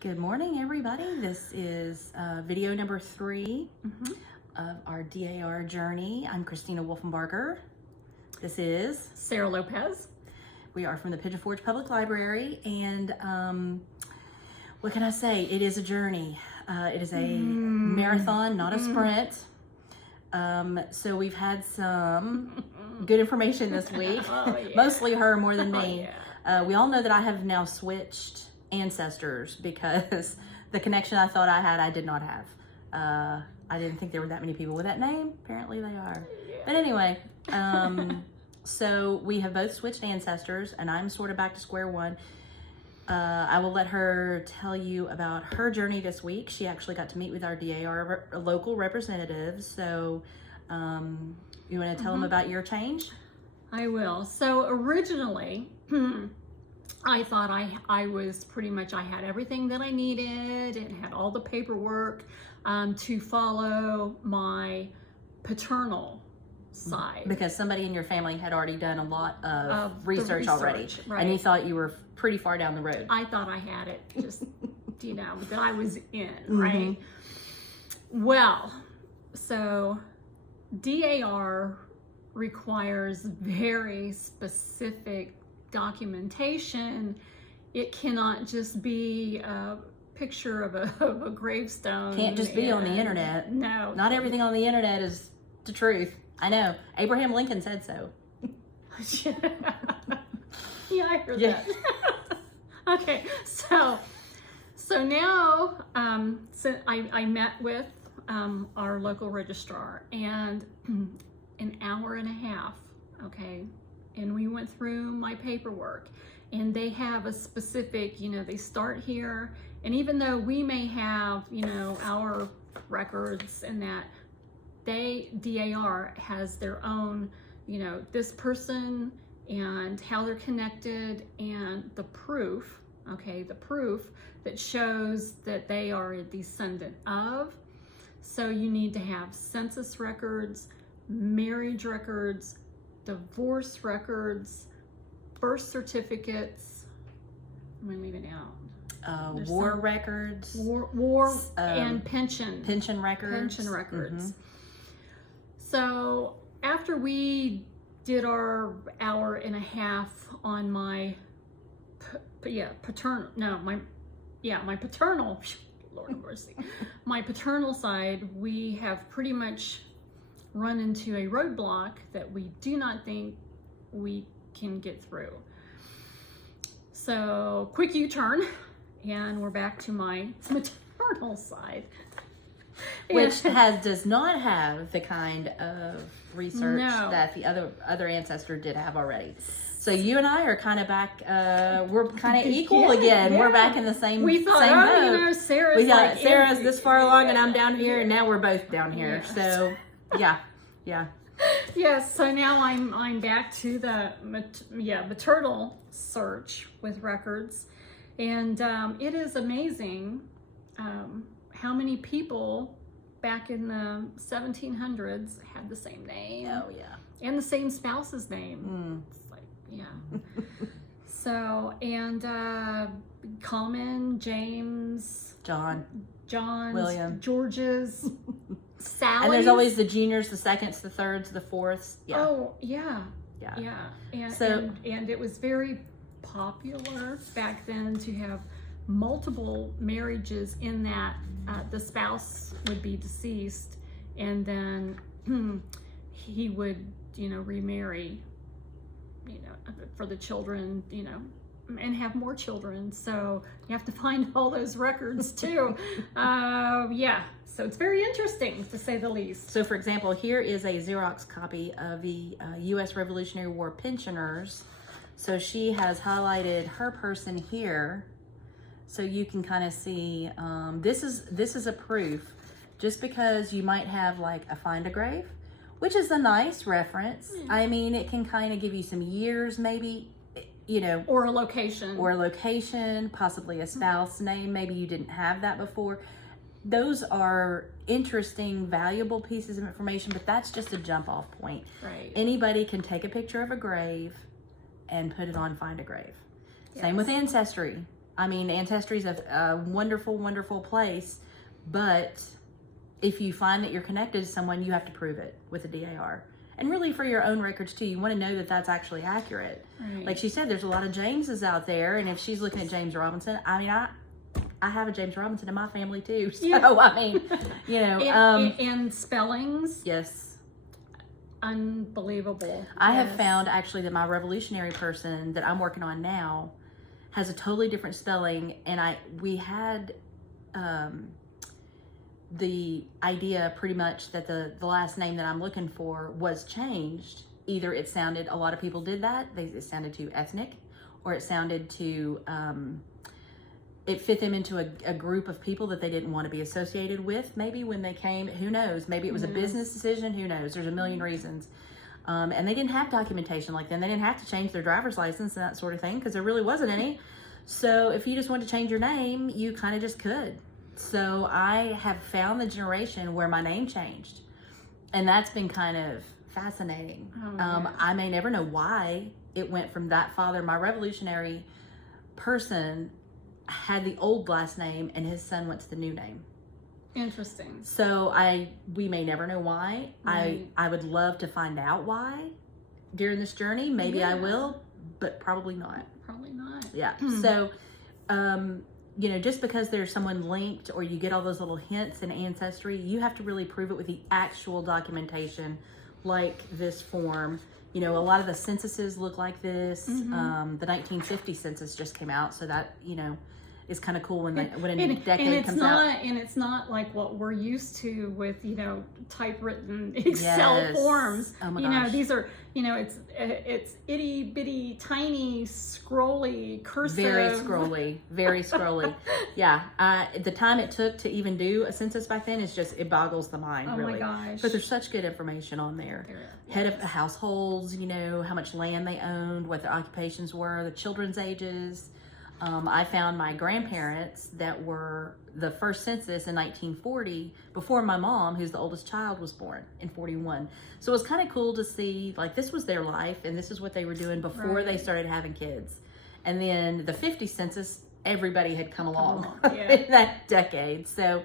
Good morning, everybody. This is video number 3 of our DAR journey. I'm Christina Wolfenbarger. This is Sara Lopez. We are from the Pigeon Forge Public Library, and what can I say? It is a journey. It is a marathon, not a sprint. So we've had some good information this week. Mostly her more than me. We all know that I have now switched ancestors because the connection I thought I had, I did not have. I didn't think there were that many people with that name. Apparently they are. But anyway, so we have both switched ancestors, and I'm sort of back to square one. I will let her tell you about her journey this week. She actually got to meet with our DAR local representatives. So you want to tell them about your change? I will. So originally, I thought I was pretty much, I had everything that I needed and had all the paperwork to follow my paternal side. Because somebody in your family had already done a lot of research already. Right. And you thought you were pretty far down the road. I thought I had it, just, that I was in, right? Well, so DAR requires very specific documentation. It cannot just be a picture of a gravestone. Can't just be on the internet. No. Not everything on the internet is the truth. I know. Abraham Lincoln said so. Yeah, I heard that. Okay, so now so I met with our local registrar, and an hour and a half, okay, and we went through my paperwork, and they have a specific, they start here, and even though we may have, our records and that, DAR has their own, this person and how they're connected, and the proof, okay, the proof that shows that they are a descendant of. So you need to have census records, marriage records, divorce records, birth certificates. Am I leaving out? War records. War and pension. Pension records. Pension records. So after we did our hour and a half on my paternal, Lord have mercy, my paternal side, we have pretty much run into a roadblock that we do not think we can get through. So quick U-turn, and we're back to my maternal side, which does not have the kind of research that the other ancestor did have already. So you and I are kind of back. We're kind of equal again. Yeah. We're back in the same. We thought, boat. Sarah's Sarah's this far along, and I'm down here, and now we're both down here. Yeah. So, yeah. Yes. So now I'm back to the maternal search with records, and it is amazing how many people back in the 1700s had the same name. Oh yeah. And the same spouse's name. It's like, So, and Common, James, John, William, George's, Sally. And there's always the juniors, the seconds, the thirds, the fourths. Yeah. Oh, yeah. And it was very popular back then to have multiple marriages in that the spouse would be deceased, and then he would, remarry, for the children, and have more children. So you have to find all those records too. So it's very interesting, to say the least. So for example, here is a Xerox copy of the U.S. Revolutionary War pensioners. So she has highlighted her person here, so you can kind of see, this is a proof. Just because you might have like a find a grave, which is a nice reference. I mean, it can kind of give you some years, maybe, or a location, possibly a spouse name. Maybe you didn't have that before. Those are interesting, valuable pieces of information, but that's just a jump off point. Right. Anybody can take a picture of a grave and put it on Find a Grave. Yes. Same with Ancestry. I mean, Ancestry is a wonderful, wonderful place, but if you find that you're connected to someone, you have to prove it with a DAR. And really for your own records too, you want to know that that's actually accurate. Right. Like she said, there's a lot of Jameses out there, and if she's looking at James Robinson, I mean, I have a James Robinson in my family too. So, Yeah. I mean, you know. And spellings. Yes. Unbelievable. I have found actually that my revolutionary person that I'm working on now has a totally different spelling, and we had the idea pretty much that the last name that I'm looking for was changed. Either it sounded, a lot of people did that, it sounded too ethnic, or it sounded too, it fit them into a group of people that they didn't want to be associated with, maybe when they came, who knows, maybe it was a business decision, who knows, there's a million reasons. And they didn't have documentation like that. They didn't have to change their driver's license and that sort of thing because there really wasn't any. So if you just wanted to change your name, you kind of just could. So I have found the generation where my name changed, and that's been kind of fascinating. I may never know why it went from that father. My revolutionary person had the old last name, and his son went to the new name. Interesting. So we may never know why. Right. I would love to find out why during this journey. Maybe I will, but probably not. Probably not. Yeah. So, you know, just because there's someone linked or you get all those little hints in Ancestry, you have to really prove it with the actual documentation, like this form. You know, a lot of the censuses look like this. The 1950 census just came out, so that, you know, is kind of cool when a new decade comes out. And it's not like what we're used to with, you know, typewritten Excel forms. Oh my gosh. gosh. Know, these are, you know, it's itty bitty, tiny, scrolly, cursive. Very scrolly. Yeah. The time it took to even do a census back then is just, it boggles the mind, really. Oh my gosh. But there's such good information on there. Head of households, you know, how much land they owned, what their occupations were, the children's ages. I found my grandparents that were the first census in 1940 before my mom, who's the oldest child, was born in 41. So it was kind of cool to see, like, this was their life and this is what they were doing before they started having kids. And then the 50 census, everybody had come along in that decade. So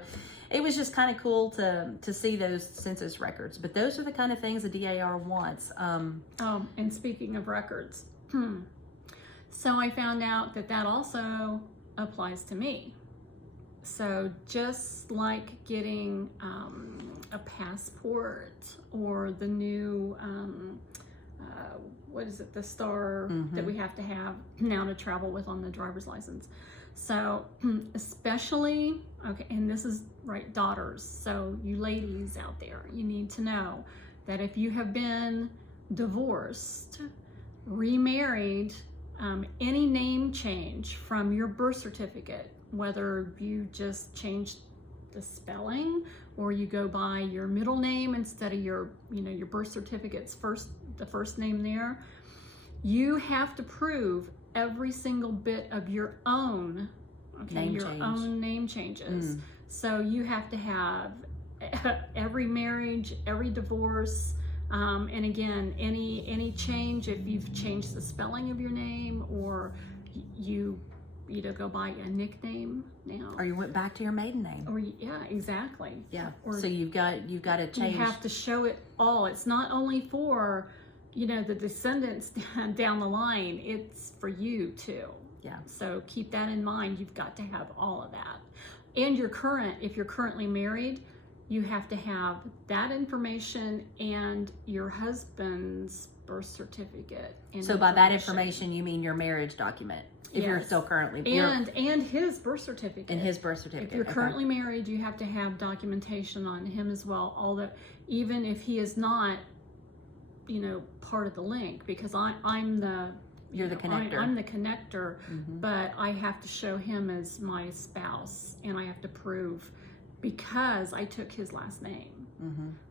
it was just kind of cool to see those census records. But those are the kind of things the DAR wants. And speaking of records, so I found out that also applies to me. So just like getting a passport or the new, what is it, the star that we have to have now to travel with on the driver's license. So especially, okay, and this is right, daughters. So you ladies out there, you need to know that if you have been divorced, remarried, any name change from your birth certificate, whether you just changed the spelling or you go by your middle name instead of your, you know, your birth certificate's the first name there, you have to prove every single bit of your own, own name changes. So you have to have every marriage, every divorce, and again, any change, if you've changed the spelling of your name or you go by a nickname now, or you went back to your maiden name, or exactly, or so you've got to change. You have to show it all. It's not only for, you know, the descendants down the line, it's for you too. So keep that in mind. You've got to have all of that. And if you're currently married, you have to have that information and your husband's birth certificate. So by that information, you mean your marriage document, if you're still currently and his birth certificate. And his birth certificate. If you're currently married, you have to have documentation on him as well. Although even if he is not, you know, part of the link, because I'm the connector. I'm the connector, but I have to show him as my spouse, and I have to prove, because I took his last name.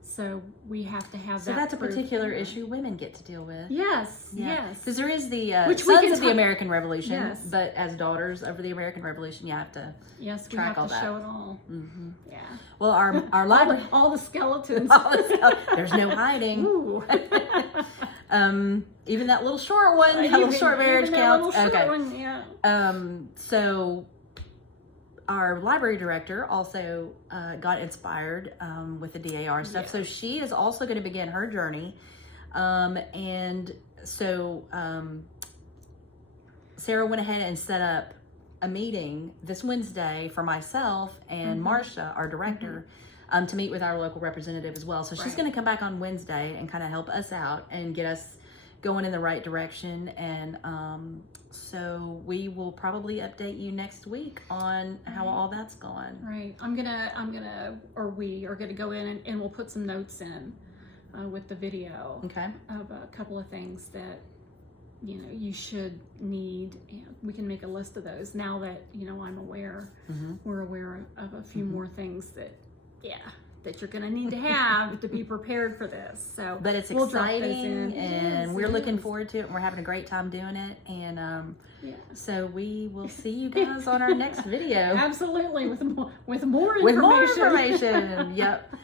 So we have to have that. So that's a particular issue women get to deal with. Yes. Because there is the sons of the American Revolution, but as daughters of the American Revolution, you have to track all that. Show it all. Yeah. Well, our library, all the skeletons. There's no hiding. Even that little short one, that little short marriage counts. Okay. One, yeah. So our library director also got inspired with the DAR stuff. So she is also going to begin her journey. And so Sarah went ahead and set up a meeting this Wednesday for myself and Marcia, our director, to meet with our local representative as well. So she's going to come back on Wednesday and kind of help us out and get us going in the right direction. And so we will probably update you next week on how all that's going. Right. We are gonna go in and we'll put some notes in with the video of a couple of things that you should need, and we can make a list of those now that I'm aware. We're aware of a few more things that you're gonna need to have to be prepared for this. So but it's exciting, and we're looking forward to it, and we're having a great time doing it. And so we will see you guys on our next video. Absolutely, with more information. Yep.